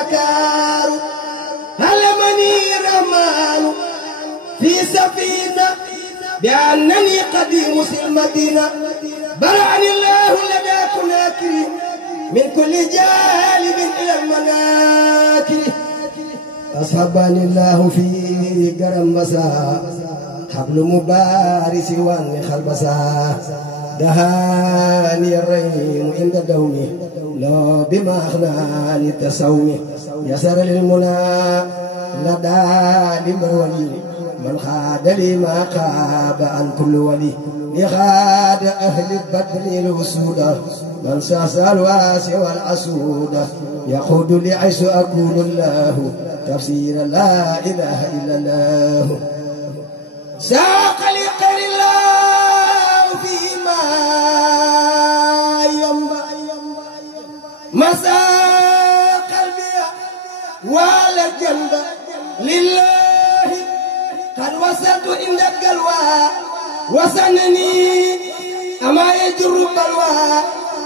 دكار علمني الرحمن في سفينة بأنني قديم المدينة برعني الله لدى كناكر من كل جانب إلى المناكر أصحبني الله في قرم مساء حبل مبارس واني خلبسا دهاني الرحيم عند دومي لا بما أخناني تسومي يسر للمنى لدى لمولي من خاد لي ما خاب عن كل ولي لخاد أهل البدر الوسودة من ساسى الواسع والعسودة يقود لعيش أكون الله تفسير لا إله إلا الله ساق لقر الله فيما ينبع مساق قلبي ولا جنب لله قد وصلت عند القلوى وسنني أما يجر بلوى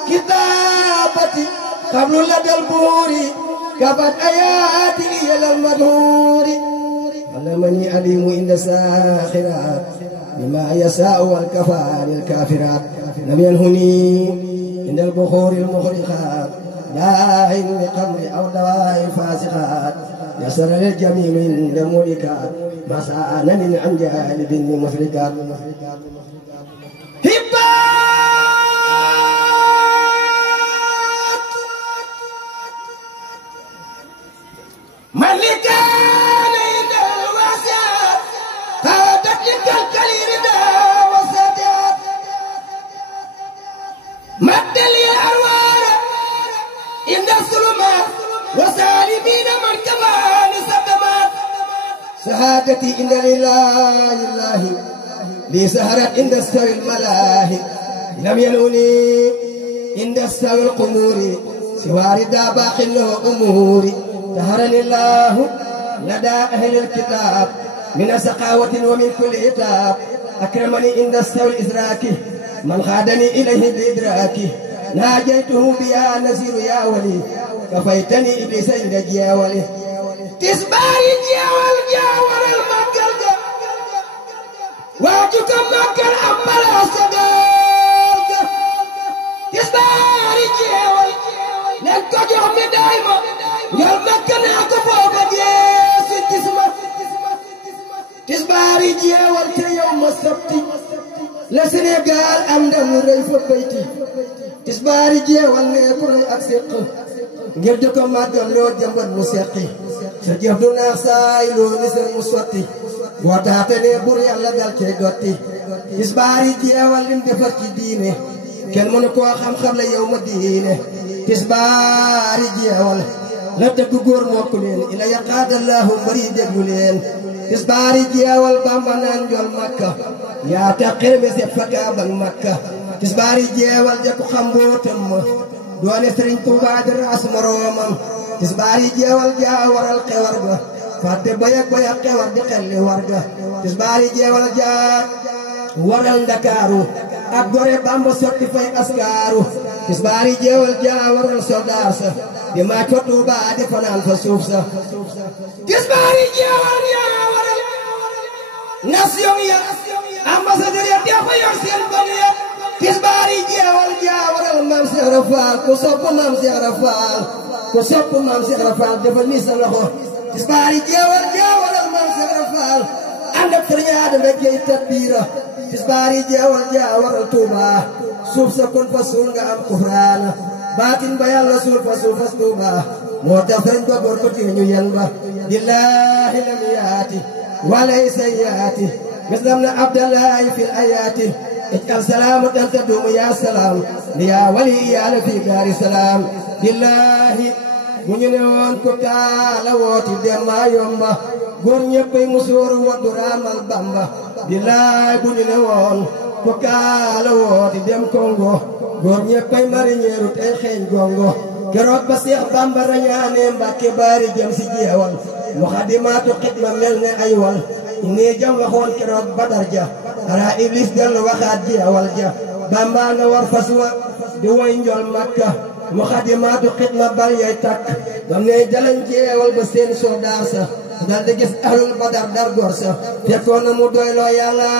كتابتي قبل لدى البور كفت آياتي إلى المدهور علمني عليم عند الساخرات بما يساء والكفار الكافرات لم ينهني عند البخور المخرقات لا عين قبر أو دواء فاسقات يسر للجميع من الملكات مسانا من عن جانب المفرقات ملكان عند الواسعات قادت لك الكليل دا وسادات مد لي الأروار عند الظلمات وسالمين من كمان صدمات سهادتي إن لله لي سهرت عند استوى الملاهي لم يلوني عند استوى القمور سوى ردا باق له أموري سهرني الله لدى أهل الكتاب من سقاوة ومن كل عتاب أكرمني عند استوى الإدراك من خادني إليه بإدراك ناجيته بيا نزير يا ولي كفيتني إبليس عند يا ولي تسباري جاول جاول المكر واجك مكر أمال أصدق تسباري جاول لنكو جومي دايما يال مكنا كفوفا جيسو جسمه تسباري جاول يوم السبت لسنغال أمدم ريف بيتي تسباري جاول نيكون أكسيق ngir di ko màggal loo jëmbat mu seqi sa jëf du naax saay loo nisal mu sotti boo taate ne bur yàlla dal cay dotti tisbaari jeewal lim defar ci diine kenn mënu koo xam-xam la yow ma diine tisbaari jeewal la dëgg góor mokku leen ila yaqaadallahu mbari déglu leen tisbaari jeewal bamba naan njool makka yaa taqir mi set fa kaabal makka tisbaari jeewal ja ko xam mbootam ma doone Sëriñ Tuubaa di raas moroomam tisbaari jeewal jaa waral xewar ga fàtte bayak xewar di xelli war ga tisbaari jeewal jaa waral ndakaaru ak gore bamba sotti fay askaaru tisbaari jeewal jaa waral soldaar sa di maaj fa Tuubaa di fanaan fa suuf sa tisbaari jeewal jaa waral nation ya ambassadeur ya teew fa yor seen bon ya tisbaari jeewal jaa waral maam Seex Ibra Faal ku sopp maam Seex Ibra Faal ku sopp maam Seex Ibra Faal defal ni sa loxo tisbaari jeewal jaa waral maam Seex Ibra Faal ànd ak Sëriñ Adama Géey tadbiira tisbaari jeewal jaa waral Tuubaa suuf sa kon fa suul nga am kufraana baatin ba yàlla suul fa suuf fa Tuubaa moo tax sëriñ ba góor ko ñu yen ba lillaahi lam yaati walaysa yaati mislam na abdallahi fil ayaati اجعل سلامة تدوم يا سلام يا ولي يا في دار سلام بالله منيون كتالا ووتي دما يومبا غور ñeppay musóor woddu raamal bamba billaay bu ñu ne woon ko kaala wooti dem Congo góor ñeppay mariñeeru tey xeeñ gongo keroog ba Seex Bamba rañaane Mbàkke baari jëm si jeewal muxadimaatu xidma mel ne ay wal ne jam waxoon keroog Badar ja ara Iblis dellu waxaat jeewal ja Bamba nga war fas wa di woy njol Makka muxadimaatu xidma bal yay takk bam ne jalañ jeewal ba seen soldaar sa dal di gis ahlul badar dar gor sa fekkoon na mu doyloo yàlla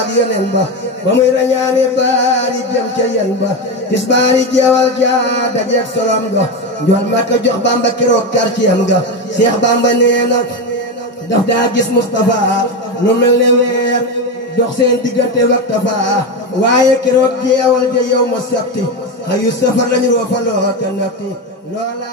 ak yonen ba ba muy rañaane baari jëm ca yen ba tisbaari jeewal jaa dajeeg solom ga njool Makka jox Bamba keroog quartier am ga Seex Bamba nee na daf daa gis Mustafa lu mel ne weer dox seen diggante waktafa waaye keroog jeewal ja yow ma sabti xayu safar lañu roofaloo te natti loola